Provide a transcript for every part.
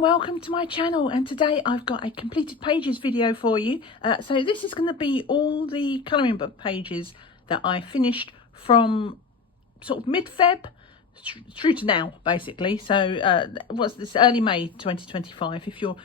and welcome to my channel, and today I've got a completed pages video for you. So this is going to be all the colouring book pages that I finished from sort of mid-Feb through to now, basically. So what's this, early May 2025 if you're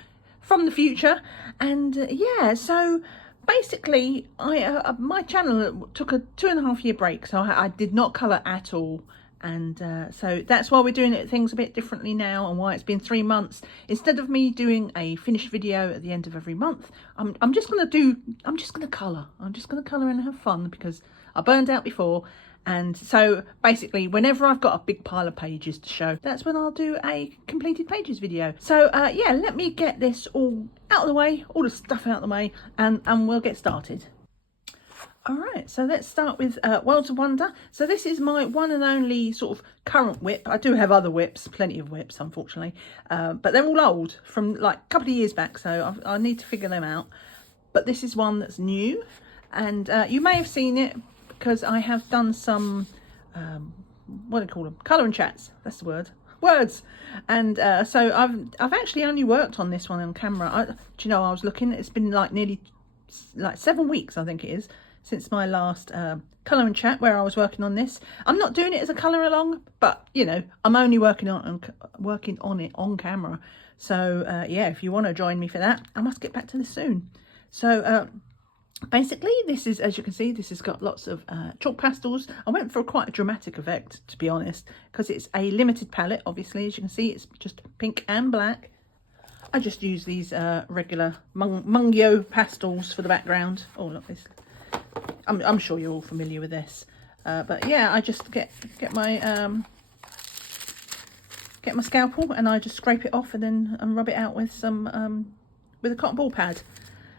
from the future. And yeah, so basically my channel took a 2.5 year break, so I did not colour at all. And so that's why we're doing things a bit differently now, and why it's been 3 months. Instead of me doing a finished video at the end of every month, I'm just going to colour. I'm just going to colour and have fun, because I burned out before. And so basically whenever I've got a big pile of pages to show, that's when I'll do a completed pages video. So yeah, let me get this all out of the way, all the stuff out of the way, and we'll get started. Alright, so let's start with Worlds of Wonder. So this is my one and only sort of current whip. I do have other whips, plenty of whips unfortunately, but they're all old from like a couple of years back, so I need to figure them out. But this is one that's new, and you may have seen it because I have done some, what do you call them? Colouring chats, that's the word. Words. And so I've actually only worked on this one on camera. Do you know, I was looking, it's been like nearly like 7 weeks, I think it is, since my last colouring chat where I was working on this. I'm not doing it as a colour along, but you know, I'm only working on it on camera. So yeah, if you want to join me for that, I must get back to this soon. So basically this is, as you can see, this has got lots of chalk pastels. I went for quite a dramatic effect, to be honest, because it's a limited palette. Obviously, as you can see, it's just pink and black. I just use these regular Mungyo pastels for the background. Oh, look, this. I'm sure you're all familiar with this, but yeah, I just get my scalpel and I just scrape it off and then rub it out with some with a cotton ball pad.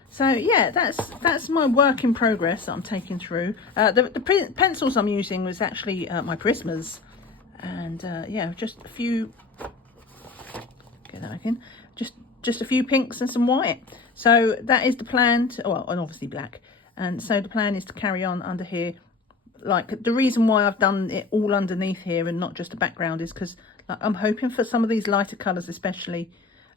So yeah, that's my work in progress that I'm taking through. The pencils I'm using was actually my Prismas, and yeah, just a few. Get that back in. Just a few pinks and some white. So that is the plan. Well, and obviously black. And so the plan is to carry on under here. Like, the reason why I've done it all underneath here and not just the background is because like, I'm hoping for some of these lighter colours especially,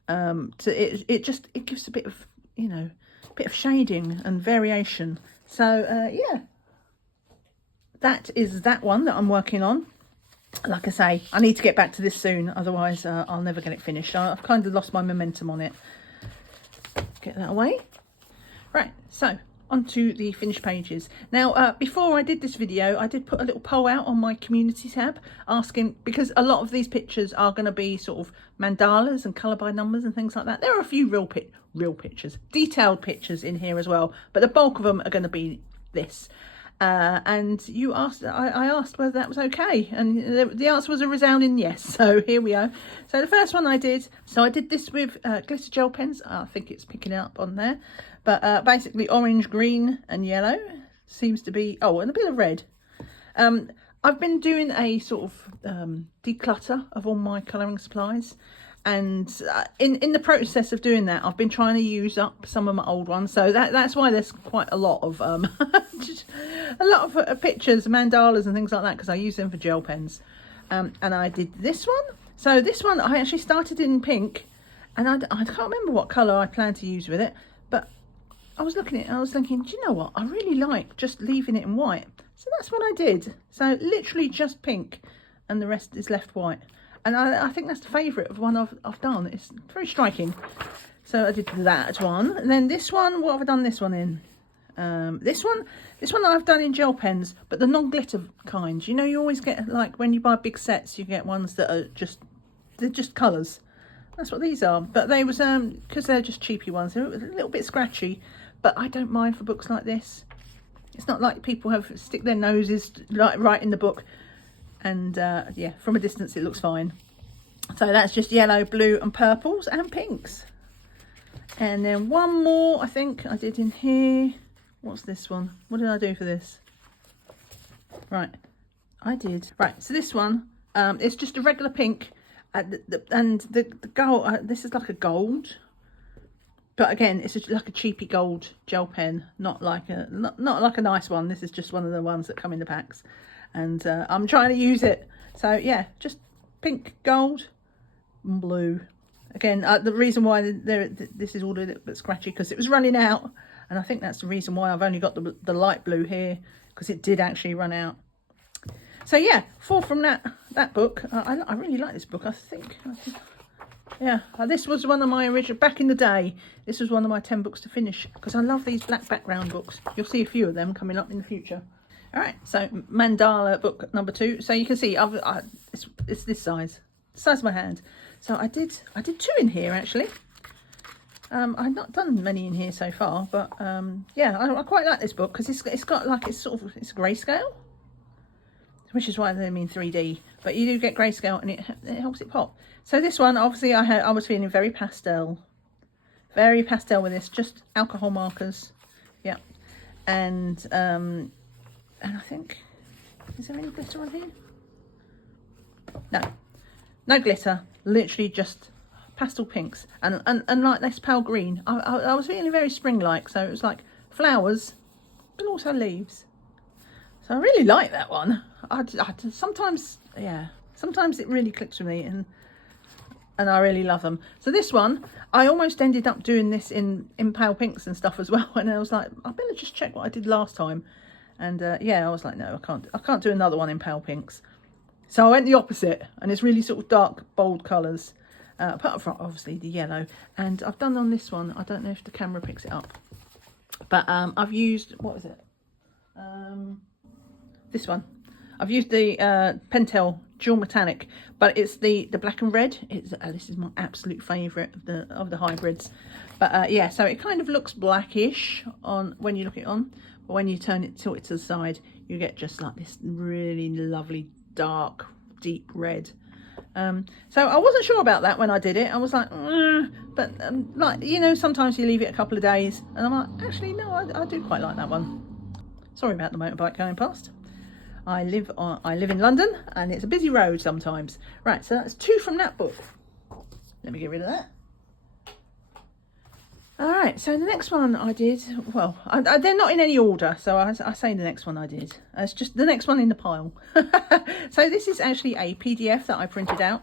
it gives a bit of, you know, a bit of shading and variation. So yeah, that is that one that I'm working on. Like I say, I need to get back to this soon, otherwise I'll never get it finished. I've kind of lost my momentum on it. Get that away. Right, so onto the finished pages. Now before I did this video, I did put a little poll out on my community tab asking, because a lot of these pictures are going to be sort of mandalas and colour by numbers and things like that. There are a few real pictures, detailed pictures in here as well, but the bulk of them are going to be this. And you asked, I asked whether that was okay, and the answer was a resounding yes. So here we are. So the first one I did, this with glitter gel pens. I think it's picking up on there, but basically orange, green and yellow seems to be, oh, and a bit of red. I've been doing a sort of declutter of all my colouring supplies, and in the process of doing that, I've been trying to use up some of my old ones. So that's why there's quite a lot of pictures, mandalas and things like that, because I use them for gel pens. And I did this one. So this one I actually started in pink, and I can't remember what colour I planned to use with it, but I was looking at it and I was thinking, do you know what, I really like just leaving it in white. So that's what I did. So literally just pink, and the rest is left white. And I think that's the favourite of one I've done. It's very striking. So I did that one. And then this one, what have I done this one in? This one I've done in gel pens, but the non-glitter kind. You know, you always get, like, when you buy big sets, you get ones that are they're just colours. That's what these are. But they was, because they're just cheapy ones, they're a little bit scratchy. But I don't mind for books like this. It's not like people stick their noses like right in the book. And yeah, from a distance it looks fine. So that's just yellow, blue and purples and pinks. And then one more I think I did in here. What's this one? What did I do for this? Right, so this one, it's just a regular pink, and the gold, this is like a gold, but again it's like a cheapy gold gel pen, not like a nice one. This is just one of the ones that come in the packs. And I'm trying to use it. So yeah, just pink, gold and blue. Again, the reason why this is all a little bit scratchy because it was running out, and I think that's the reason why I've only got the light blue here, because it did actually run out. So yeah, 4 from that book. I really like this book. I think yeah, this was one of my original, back in the day, this was one of my 10 books to finish, because I love these black background books. You'll see a few of them coming up in the future. All right, so Mandala book number 2. So you can see it's this size, the size of my hand. So I did 2 in here actually. I've not done many in here so far, but yeah, I quite like this book because it's got like, it's a grayscale, which is why they mean 3D, but you do get grayscale and it helps it pop. So this one, obviously I was feeling very pastel with this, just alcohol markers. Yeah. And I think, is there any glitter on here? No glitter, literally just pastel pinks and like this pale green. I was feeling very spring-like, so it was like flowers but also leaves. So I really like that one. Sometimes it really clicks with me, and I really love them. So this one, I almost ended up doing this in pale pinks and stuff as well, and I was like, I better just check what I did last time. And yeah, I was like, no, I can't do another one in pale pinks. So I went the opposite, and it's really sort of dark, bold colours, apart from obviously the yellow. And I've done on this one, I don't know if the camera picks it up, but I've used, what is it? This one. I've used the Pentel Dual Metallic, but it's the black and red. This is my absolute favourite of the hybrids. But yeah, so it kind of looks blackish on when you look it on, but when you tilt it to the side, you get just like this really lovely dark deep red. So I wasn't sure about that when I did it. I was like, but like, you know, sometimes you leave it a couple of days and I'm like, actually no, I do quite like that one. Sorry about the motorbike going past. I live in London and it's a busy road sometimes. Right, so that's 2 from that book. Let me get rid of that. All right, so the next one I did, well, they're not in any order, so I say the next one I did. It's just the next one in the pile. So this is actually a PDF that I printed out.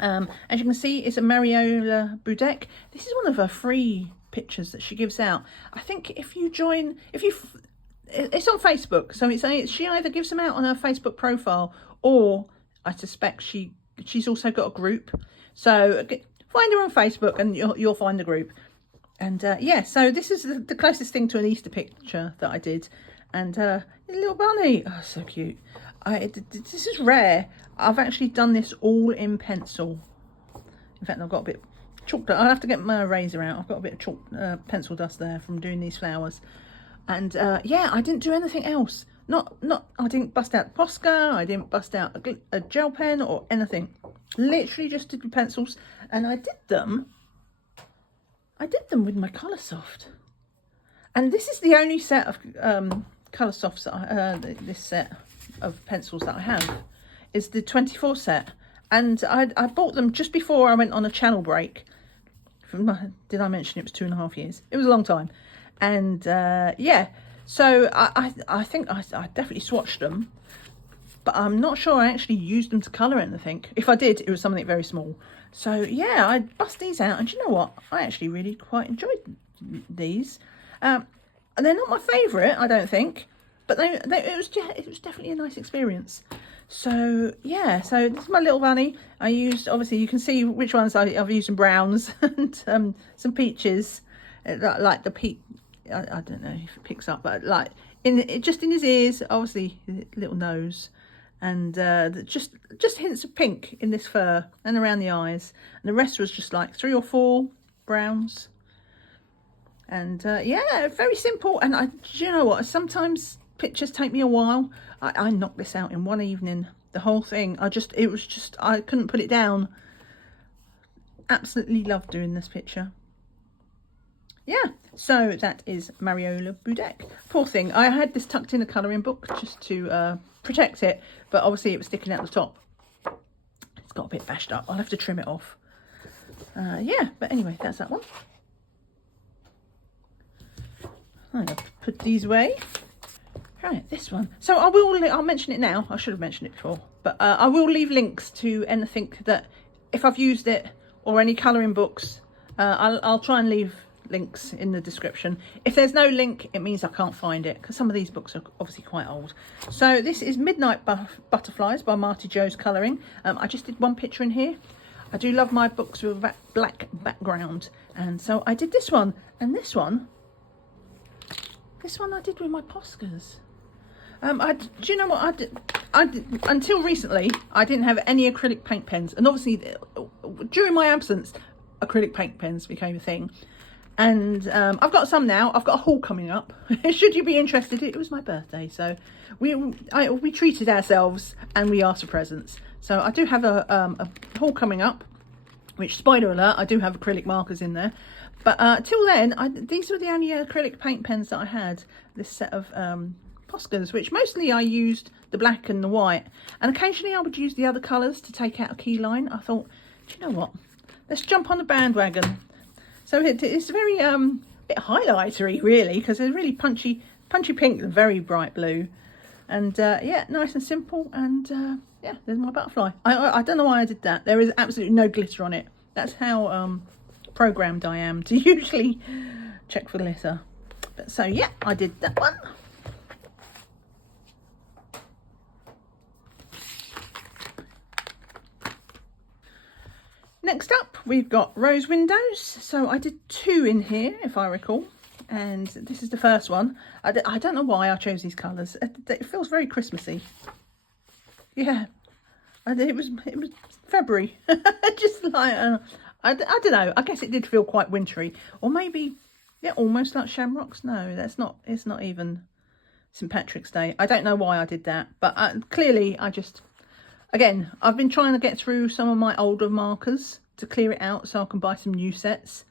As you can see, it's a Mariola Budek. This is one of her free pictures that she gives out. I think if you join, it's on Facebook, so she either gives them out on her Facebook profile, or I suspect she's also got a group. So find her on Facebook and you'll find the group. And yeah, so this is the closest thing to an Easter picture that I did. And a little bunny, oh, so cute. This is rare. I've actually done this all in pencil. In fact, I've got a bit of chalk. I'll have to get my eraser out. I've got a bit of chalk, pencil dust there from doing these flowers. And yeah, I didn't do anything else. I didn't bust out Posca. I didn't bust out a gel pen or anything. Literally just did the pencils, and I did them with my Colour Soft. And this is the only set of Colour Softs that this set of pencils that I have is the 24 set. And I bought them just before I went on a channel break. Did I mention it was 2.5 years? It was a long time. And yeah, so I think I definitely swatched them, but I'm not sure I actually used them to colour anything. If I did, it was something very small. So yeah, I bust these out, and you know what? I actually really quite enjoyed these. And they're not my favourite, I don't think, but it was definitely a nice experience. So yeah, so this is my little bunny. I used, obviously you can see which ones I've used some browns and some peaches, like the peach. I don't know if it picks up, but like just in his ears, obviously his little nose, and just hints of pink in this fur and around the eyes, and the rest was just like 3 or 4 browns. And yeah, very simple. And do you know what? Sometimes pictures take me a while. I knocked this out in one evening, the whole thing. I couldn't put it down. Absolutely loved doing this picture. Yeah, so that is Mariola Budek. Poor thing, I had this tucked in a colouring book just to protect it, but obviously it was sticking out the top. It's got a bit bashed up. I'll have to trim it off. Yeah, but anyway, that's that one. I'm going to put these away. Right, this one. So I'll mention it now. I should have mentioned it before, but I will leave links to anything that, if I've used it or any colouring books, I'll try and leave links in the description. If there's no link, it means I can't find it, because some of these books are obviously quite old. So this is Midnight Butterflies by Marty Joe's colouring. I just did one picture in here. I do love my books with a black background, and so I did this one, and this one I did with my Poscas. Do you know what I did? Until recently, I didn't have any acrylic paint pens, and obviously during my absence, acrylic paint pens became a thing. And I've got some now. I've got a haul coming up. Should you be interested, it was my birthday, so we treated ourselves and we asked for presents. So I do have a haul coming up, which, spoiler alert, I do have acrylic markers in there. But till then, these were the only acrylic paint pens that I had. This set of Poscas, which mostly I used the black and the white, and occasionally I would use the other colours to take out a key line. I thought, do you know what? Let's jump on the bandwagon. So it's very bit highlightery, really, because it's really punchy pink and very bright blue. And yeah, nice and simple. And yeah, there's my butterfly. I don't know why I did that. There is absolutely no glitter on it. That's how programmed I am to usually check for glitter. But so yeah, I did that one. Next up, we've got rose windows. So I did 2 in here, if I recall. And this is the first one. I don't know why I chose these colours. It feels very Christmassy. Yeah, it was February. Just like, I don't know. I guess it did feel quite wintry. Or maybe, yeah, almost like shamrocks. No, that's not. It's not even St. Patrick's Day. I don't know why I did that. But clearly, again, I've been trying to get through some of my older markers to clear it out so I can buy some new sets.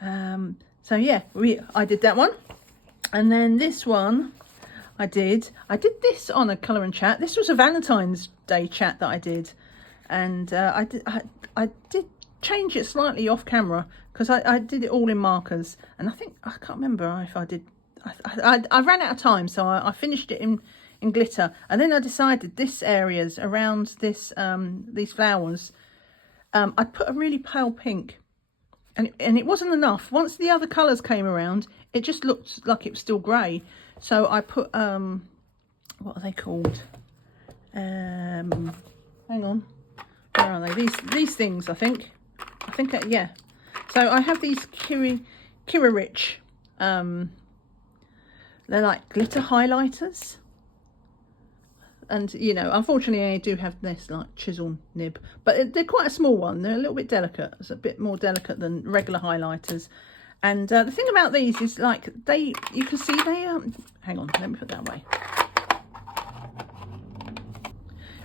So yeah, I did that one. And then this one I did this on a colour and chat. This was a Valentine's Day chat that I did. And I did change it slightly off camera because I did it all in markers. And I can't remember if I did. I ran out of time, so I finished it in glitter, and then I decided this areas around this these flowers, I'd put a really pale pink, and it wasn't enough. Once the other colours came around, it just looked like it was still grey. So I put what are they called? Hang on, where are they? These things, I think yeah. So I have these Kira Rich. They're like glitter highlighters. And, you know, unfortunately, I do have this, like, chisel nib. But they're quite a small one. They're a little bit delicate. It's a bit more delicate than regular highlighters. And the thing about these is, like, you can see they... hang on, let me put that away.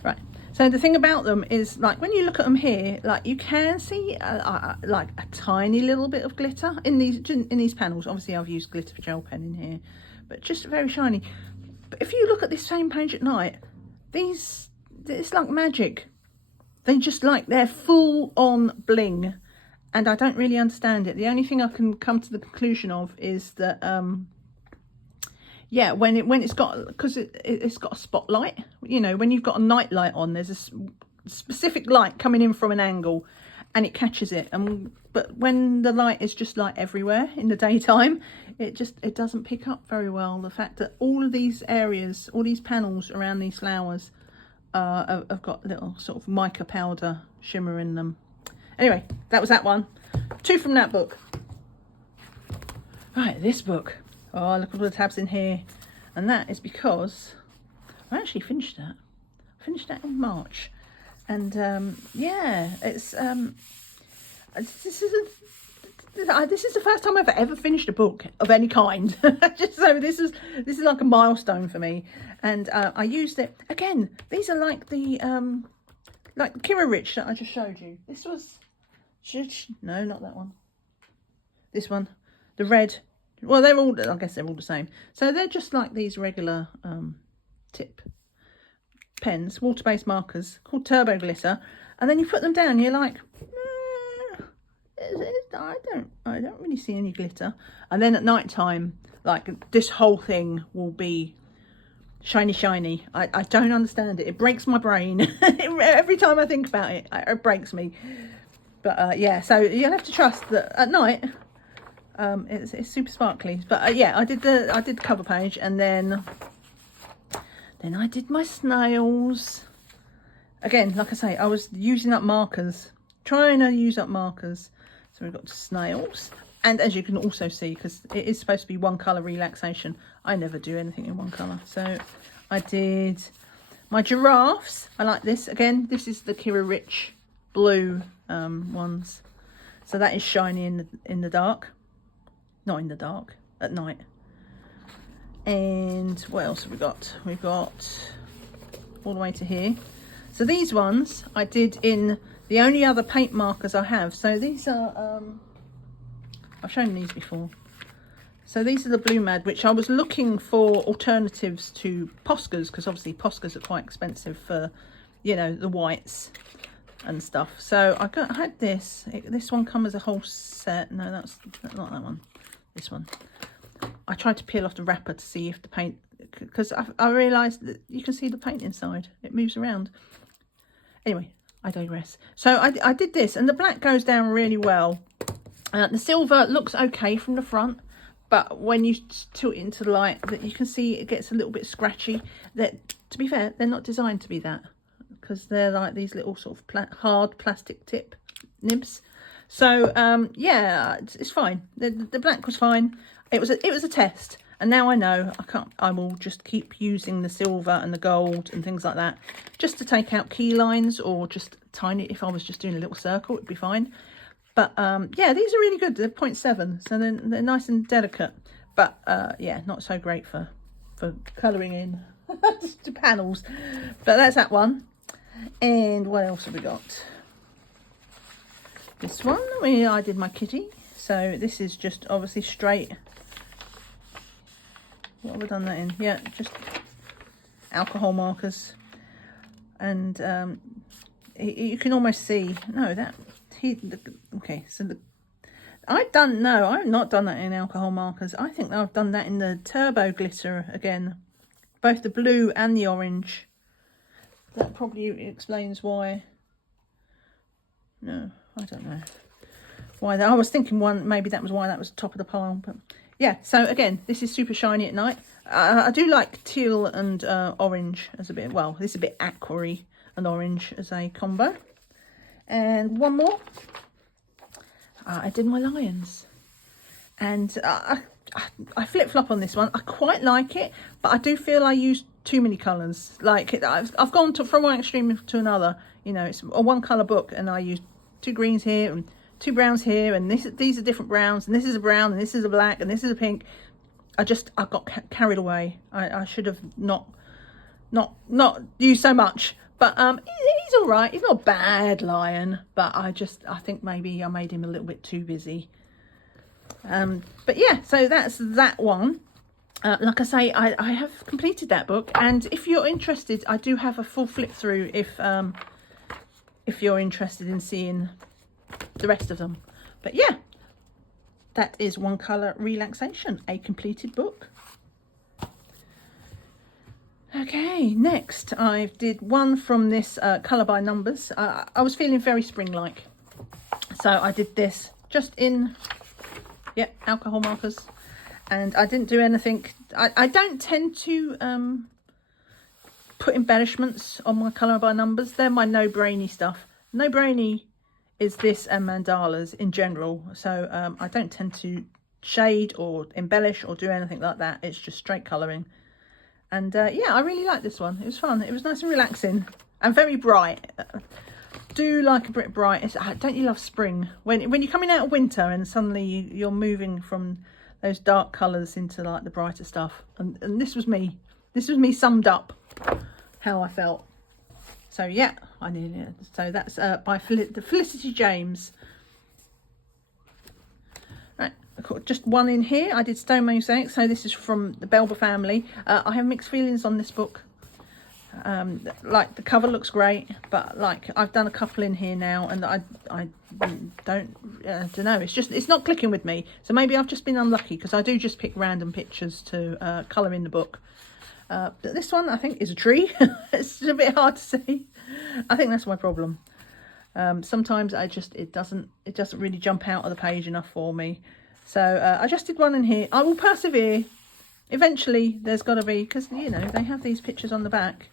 Right. So the thing about them is, like, when you look at them here, like, you can see, like, a tiny little bit of glitter in these panels. Obviously, I've used glitter gel pen in here. But just very shiny. But if you look at this same page at night... it's like magic. They're full on bling, and I don't really understand it. The only thing I can come to the conclusion of is that yeah, when it's got, because it's got a spotlight, you know, when you've got a night light on, there's a specific light coming in from an angle and it catches it. But when the light is just like everywhere in the daytime, it doesn't pick up very well the fact that all of these areas, all these panels around these flowers have got little sort of mica powder shimmer in them. Anyway, that was that one. 2 from that book. Right, this book. Oh, look at all the tabs in here. And that is because I actually finished that. I finished that in March. And yeah, it's this is the first time I've ever finished a book of any kind. Just so this is like a milestone for me. And I used it again. These are like the Kira Rich that I just showed you. This was no, not that one. This one, the red. Well, they're all, I guess they're all the same. So they're just like these regular tip pens, water-based markers called Turbo Glitter, and then you put them down. You're like, I don't really see any glitter. And then at night time, like this whole thing will be shiny. I don't understand it. It breaks my brain every time I think about it. It breaks me. But yeah, so you'll have to trust that at night it's super sparkly. But yeah, I did the cover page, and then I did my snails. Again, like I say, I was using up markers, trying to use up markers. So we've got snails. And as you can also see, because it is supposed to be one colour relaxation, I never do anything in one colour. So I did my giraffes. I like this. Again, this is the Kira Rich blue ones. So that is shiny in the dark. Not in the dark, at night. And what else have we got? We've got all the way to here. So these ones I did in the only other paint markers I have. So these are, I've shown these before. So these are the Blue Mad, which I was looking for alternatives to Poscas, because obviously Poscas are quite expensive for, you know, the whites and stuff. So I had this. This one come as a whole set. No, that's not that one. This one. I tried to peel off the wrapper to see if the paint, because I realised that you can see the paint inside. It moves around. Anyway, I digress. So I did this, and the black goes down really well. The silver looks okay from the front, but when you tilt it into the light, that you can see it gets a little bit scratchy. That, to be fair, they're not designed to be that, because they're like these little sort of hard plastic tip nibs. So yeah, it's fine. The black was fine. It was a test. And now I know I will just keep using the silver and the gold and things like that, just to take out key lines, or just tiny, if I was just doing a little circle, it'd be fine. But yeah, these are really good. They're 0.7, so they're nice and delicate. But yeah, not so great for colouring in just the panels. But that's that one. And what else have we got? This one, I did my kitty. So this is just obviously straight. What have we done that in? Yeah, just alcohol markers. And you can almost see, okay, so I've not done that in alcohol markers. I think I've done that in the turbo glitter again, both the blue and the orange. That probably explains why. No, I don't know why that. I was thinking maybe that was why that was top of the pile, but yeah. So again, this is super shiny at night. I do like teal and orange as a bit. Well, this is a bit aquary and orange as a combo. And one more. I did my lions, and I flip-flop on this one. I quite like it, but I do feel I used too many colours. Like I've gone from one extreme to another. You know, it's a one-colour book, and I used 2 greens here and 2 browns here, and these are different browns, and this is a brown, and this is a black, and this is a pink. I got carried away. I should have not used so much. But he's all right. He's not a bad lion, but I think maybe I made him a little bit too busy. But yeah, so that's that one. Like I say, I have completed that book, and if you're interested, I do have a full flip through if you're interested in seeing the rest of them. But yeah, that is One Colour Relaxation, a completed book. Okay, next I did one from this Colour by Numbers. I was feeling very spring-like, so I did this just in, alcohol markers, and I didn't do anything. I don't tend to put embellishments on my Colour by Numbers. They're my no-brainy stuff. No-brainy is this and mandalas in general, so I don't tend to shade or embellish or do anything like that. It's just straight colouring. And yeah, I really liked this one. It was fun. It was nice and relaxing and very bright. Do like a bit bright. Don't you love spring? When you're coming out of winter and suddenly you're moving from those dark colours into like the brighter stuff. And this was me. This was me summed up how I felt. So yeah, so that's by Felicity James. Right. Just one in here. I did Stone Mosaic, so this is from the Belba family. I have mixed feelings on this book. Like the cover looks great, but like I've done a couple in here now, and I don't know. It's not clicking with me. So maybe I've just been unlucky, because I do just pick random pictures to colour in the book. But this one I think is a tree. It's a bit hard to see. I think that's my problem. Sometimes it doesn't really jump out of the page enough for me. So I just did one in here. I will persevere. Eventually there's got to be, because you know they have these pictures on the back.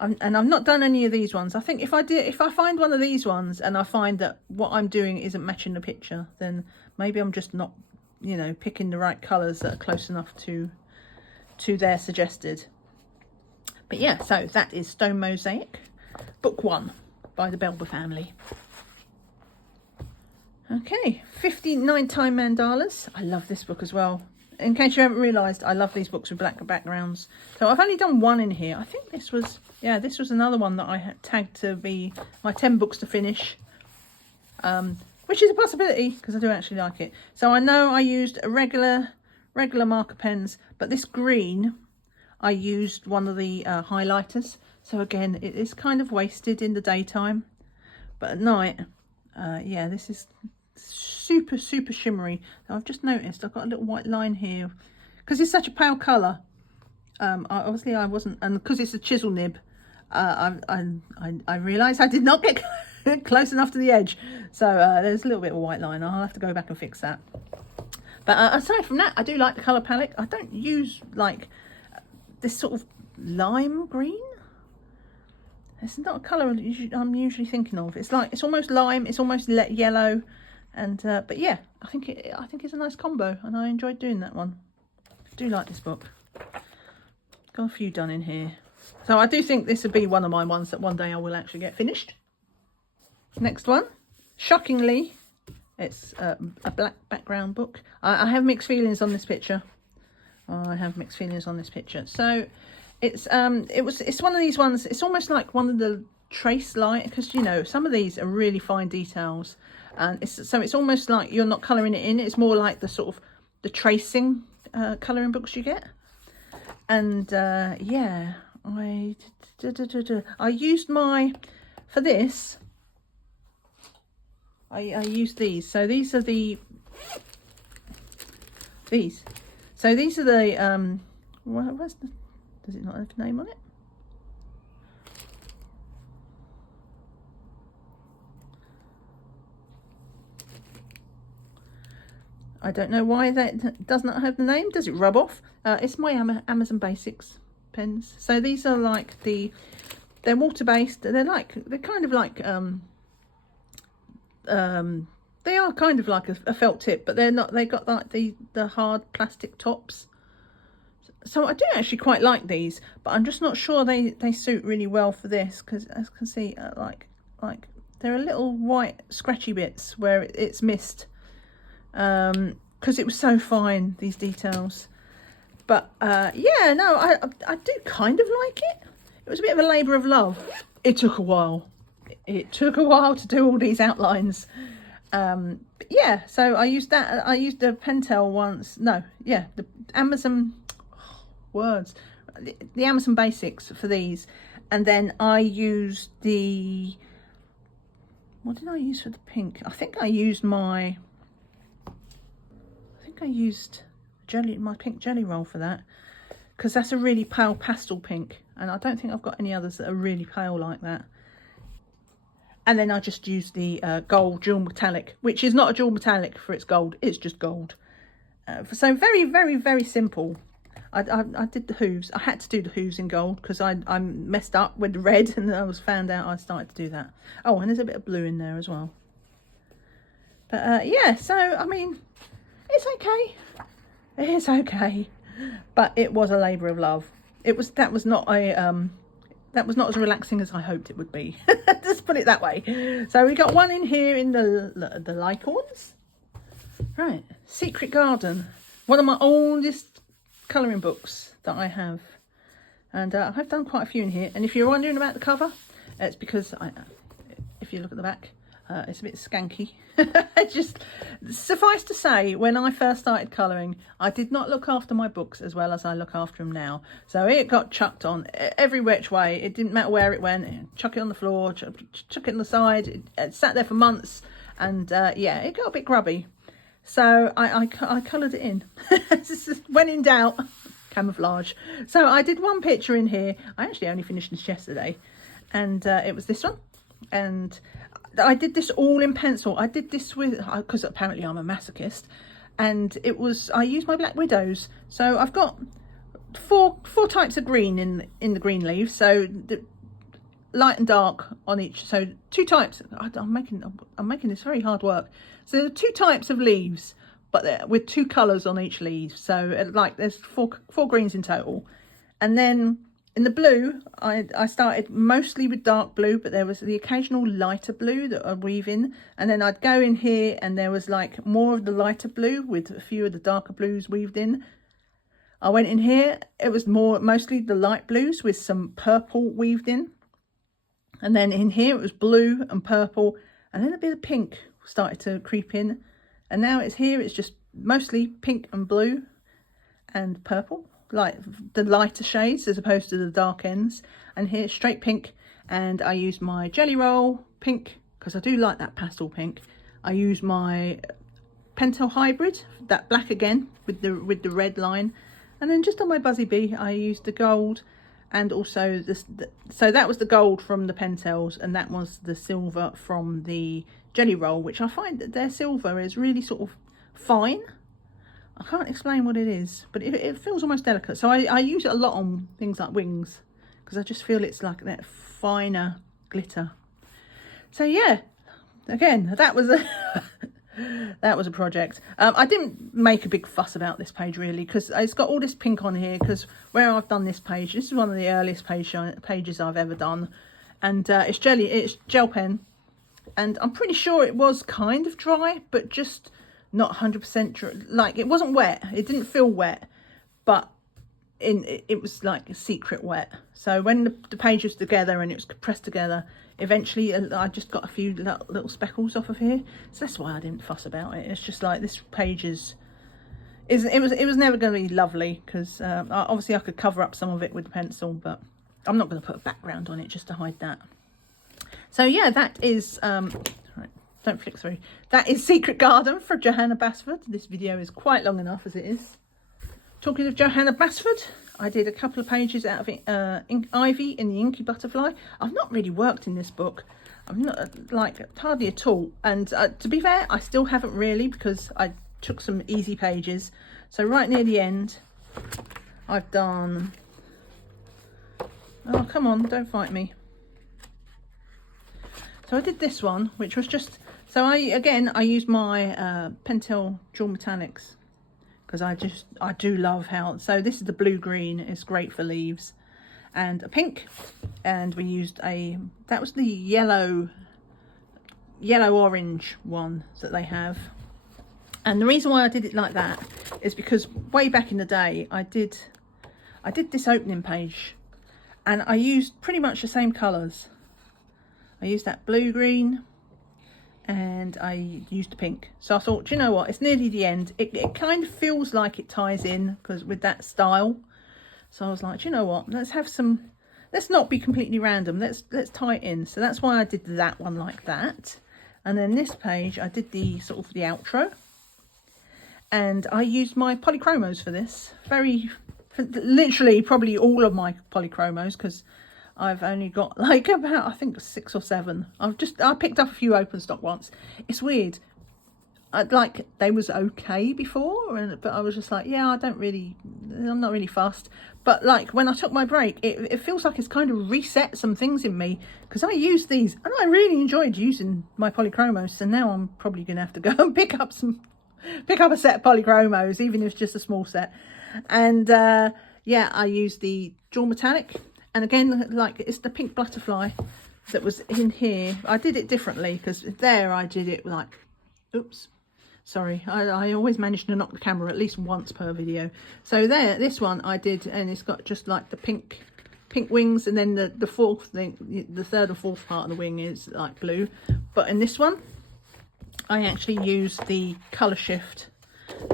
And I've not done any of these ones. I think if I find one of these ones and I find that what I'm doing isn't matching the picture, then maybe I'm just not, you know, picking the right colours that are close enough to their suggested. But yeah, so that is Stone Mosaic, book 1 by the Belba family. Okay, 50 Nighttime Mandalas. I love this book as well. In case you haven't realised, I love these books with black backgrounds. So I've only done one in here. I think this was, yeah, this was another one that I had tagged to be my 10 books to finish. Which is a possibility, because I do actually like it. So I know I used a regular marker pens, but this green, I used one of the highlighters. So again, it is kind of wasted in the daytime. But at night, yeah, this is super shimmery. I've just noticed I've got a little white line here because it's such a pale colour. Obviously I wasn't, and because it's a chisel nib, I realised I did not get close enough to the edge, so there's a little bit of a white line. I'll have to go back and fix that. But aside from that, I do like the colour palette. I don't use like this sort of lime green. It's not a colour I'm usually thinking of. It's like, it's almost lime, it's almost yellow. And but yeah, I think it's a nice combo, and I enjoyed doing that one. I do like this book. Got a few done in here, so I do think this would be one of my ones that one day I will actually get finished. Next one, shockingly, it's a black background book. I have mixed feelings on this picture. I have mixed feelings on this picture. So it's one of these ones. It's almost like one of the trace line, because you know some of these are really fine details. And it's almost like you're not colouring it in. It's more like the sort of the tracing colouring books you get. And yeah, I used for this. I used these. So these are the So these are the where's the, does it not have a name on it? I don't know why that does not have the name. Does it rub off? It's my Amazon Basics pens. So these are like they're water based. They're kind of like they are kind of like a felt tip, but they're not. They got like the hard plastic tops. So I do actually quite like these, but I'm just not sure they suit really well for this, because as you can see, like there are little white scratchy bits where it's missed. Because it was so fine, these details. But yeah, no, I do kind of like it. It was a bit of a labour of love. It took a while. It took a while to do all these outlines. But yeah, so I used that. I used the Pentel once. No, yeah, the Amazon the Amazon Basics for these, and then I used the, what did I use for the pink? I think I used my my pink jelly roll for that, because that's a really pale pastel pink, and I don't think I've got any others that are really pale like that. And then I just used the gold dual metallic, which is not a dual metallic for its gold, it's just gold. So very simple. I did the hooves. I had to do the hooves in gold because I messed up with the red, and I found out I started to do that. Oh, and there's a bit of blue in there as well. But yeah, so I mean, it's okay. It's okay. But it was a labour of love. That was not as relaxing as I hoped it would be. Let's put it that way. So we got one in here in the Licornes. Right, Secret Garden. One of my oldest colouring books that I have, and I've done quite a few in here. And if you're wondering about the cover, it's because if you look at the back, it's a bit skanky. Just suffice to say, when I first started colouring, I did not look after my books as well as I look after them now. So it got chucked on every which way. It didn't matter where it went. Chuck it on the floor, chuck it on the side. It sat there for months, and yeah, it got a bit grubby. So I coloured it in. When in doubt, camouflage. So I did one picture in here. I actually only finished this yesterday, and it was this one. And I did this all in pencil. I did this with, because apparently I'm a masochist, and it was, I used my Black Widows. So I've got four types of green in the green leaves. So the light and dark on each. So 2 types. I'm making this very hard work. So there are 2 types of leaves, but with 2 colours on each leaf. So like there's four greens in total. And then in the blue, I started mostly with dark blue, but there was the occasional lighter blue that I'd weave in. And then I'd go in here and there was like more of the lighter blue with a few of the darker blues weaved in. I went in here, it was mostly the light blues with some purple weaved in. And then in here it was blue and purple, and then a bit of pink started to creep in. And now it's here, it's just mostly pink and blue and purple, like the lighter shades as opposed to the dark ends. And here straight pink, and I use my Jelly Roll pink because I do like that pastel pink. I use my Pentel Hybrid, that black again with the red line, and then just on my Buzzy Bee I used the gold, and also this. So that was the gold from the Pentels, and that was the silver from the Jelly Roll, which I find that their silver is really sort of fine. I can't explain what it is, but it feels almost delicate. So I use it a lot on things like wings because I just feel it's like that finer glitter. So yeah, again, that was a that was a project. I didn't make a big fuss about this page really because it's got all this pink on here, because where I've done this page, this is one of the earliest pages I've ever done, and it's gel pen, and I'm pretty sure it was kind of dry, but just not 100% dry. Like it wasn't wet, it didn't feel wet, but it was like a secret wet. So when the page was together and it was pressed together, eventually I just got a few little speckles off of here. So that's why I didn't fuss about it. It's just like this page it was never going to be lovely, because obviously I could cover up some of it with the pencil, but I'm not going to put a background on it just to hide that. So yeah, that is right, don't flick through. That is Secret Garden for Johanna Basford. This video is quite long enough as it is. Talking of Johanna Basford, I did a couple of pages out of Ivy in the Inky Butterfly. I've not really worked in this book. I'm not, like, hardly at all. And to be fair, I still haven't really, because I took some easy pages. So right near the end, I've done... Oh, come on, don't fight me. So I did this one, which was just... So I used my Pentel Dual Metallics, because I do love how... So this is the blue-green, it's great for leaves, and a pink, and we used that was the yellow-orange one that they have. And the reason why I did it like that is because way back in the day, I did this opening page, and I used pretty much the same colours. I used that blue-green, and I used the pink. So I thought, do you know what, it's nearly the end, it kind of feels like it ties in because with that style. So I was like, do you know what, let's not be completely random, let's tie it in. So that's why I did that one like that. And then this page I did the sort of the outro, and I used my polychromos for this, literally probably all of my polychromos, because I've only got like about, I think 6 or 7. I picked up a few open stock once. It's weird. Like they was okay before, but I was just like, yeah, I'm not really fussed. But like when I took my break, it feels like it's kind of reset some things in me, because I used these and I really enjoyed using my polychromos. So now I'm probably gonna have to go and pick up a set of polychromos, even if it's just a small set. And yeah, I used the Dual Metallic. And again, like it's the pink butterfly that was in here. I did it differently because there I did it like, oops, sorry. I always manage to knock the camera at least once per video. So there, this one I did, and it's got just like the pink wings, and then the fourth thing, the third and fourth part of the wing is like blue. But in this one, I actually used the colour shift.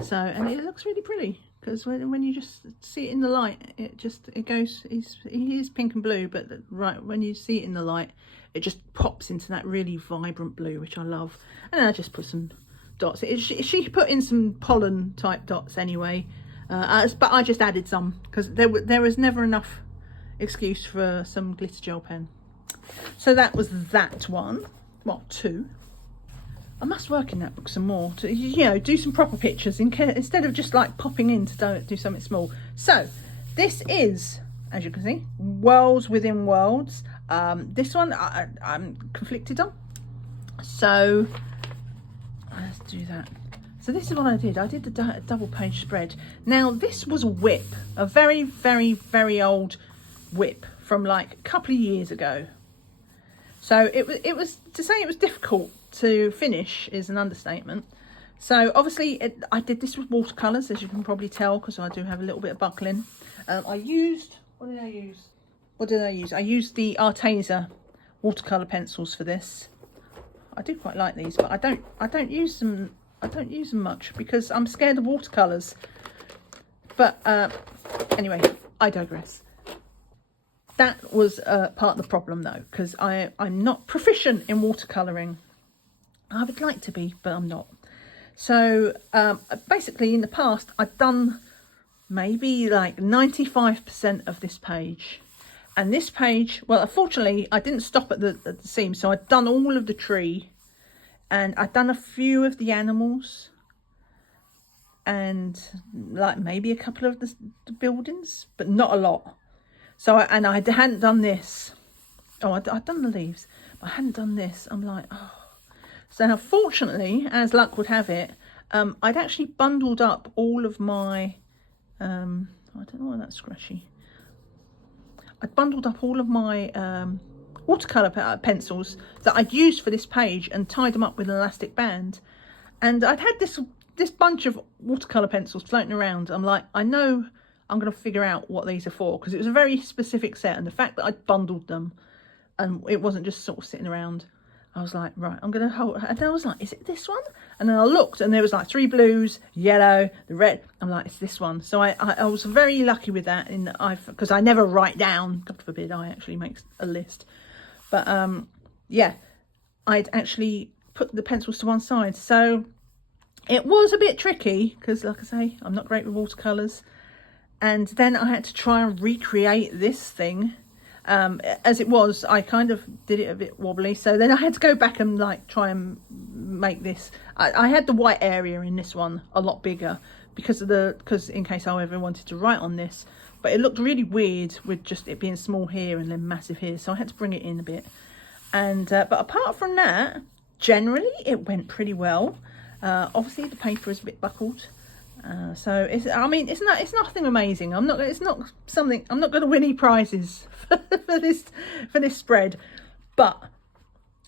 So, and it looks really pretty. Because when you just see it in the light, it is pink and blue, but right when you see it in the light, it just pops into that really vibrant blue, which I love. And I just put some dots. She put in some pollen type dots anyway, but I just added some because there was never enough excuse for some glitter gel pen. So that was that one. well, 2. I must work in that book some more to, you know, do some proper pictures instead of just like popping in to do something small. So this is, as you can see, Worlds Within Worlds. This one I'm conflicted on. So let's do that. So this is what I did. I did the double page spread. Now this was a whip, a very, very, very old whip from like a couple of years ago. So it was to say it was difficult to finish is an understatement. So obviously I did this with watercolours, as you can probably tell, because I do have a little bit of buckling. I used, what did I use? I used the Arteza watercolour pencils for this. I do quite like these, but I don't use them. I don't use them much because I'm scared of watercolours. But anyway, I digress. That was part of the problem though, because I'm not proficient in watercolouring. I would like to be, but I'm not. So basically in the past, I've done maybe like 95% of this page. And this page, well, unfortunately, I didn't stop at the seam. So I'd done all of the tree and I'd done a few of the animals and like maybe a couple of the buildings, but not a lot. So, I hadn't done this. Oh, I'd done the leaves, but I hadn't done this. I'm like, oh. So now, fortunately, as luck would have it, I'd actually bundled up all of my, I don't know why that's scratchy. I'd bundled up all of my watercolour pencils that I'd used for this page and tied them up with an elastic band. And I'd had this bunch of watercolour pencils floating around. I'm like, I know I'm going to figure out what these are for, because it was a very specific set. And the fact that I'd bundled them and it wasn't just sort of sitting around, I was like, right, I'm going to hold. And I was like, is it this one? And then I looked and there was like 3 blues, yellow, the red. I'm like, it's this one. So I was very lucky with that, because I never write down, God forbid I actually make a list. But yeah, I'd actually put the pencils to one side. So it was a bit tricky because, like I say, I'm not great with watercolours. And then I had to try and recreate this thing. As it was, I kind of did it a bit wobbly. So then I had to go back and like try and make this. I had the white area in this one a lot bigger because in case I ever wanted to write on this. But it looked really weird with just it being small here and then massive here. So I had to bring it in a bit. And but apart from that, generally it went pretty well. Obviously the paper is a bit buckled. So it's nothing amazing. It's not something. I'm not going to win any prizes for this spread, but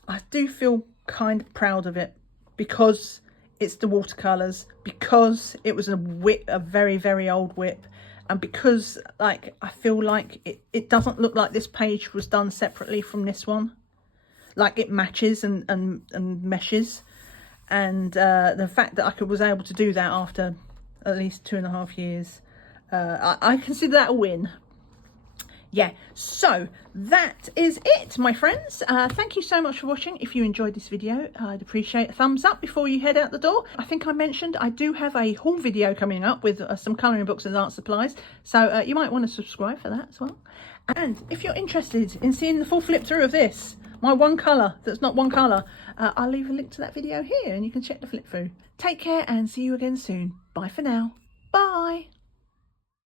I do feel kind of proud of it because it's the watercolors, because it was a very, very old whip, and because like I feel like it doesn't look like this page was done separately from this one. Like it matches and meshes, and the fact that I was able to do that after at least 2.5 years, I consider that a win. Yeah, so that is it, my friends. Thank you so much for watching. If you enjoyed this video, I'd appreciate a thumbs up before you head out the door. I think I mentioned I do have a haul video coming up with some colouring books and art supplies, so you might want to subscribe for that as well. And if you're interested in seeing the full flip through of this, my one colour that's not one colour, I'll leave a link to that video here and you can check the flip through. Take care and see you again soon. Bye for now. Bye.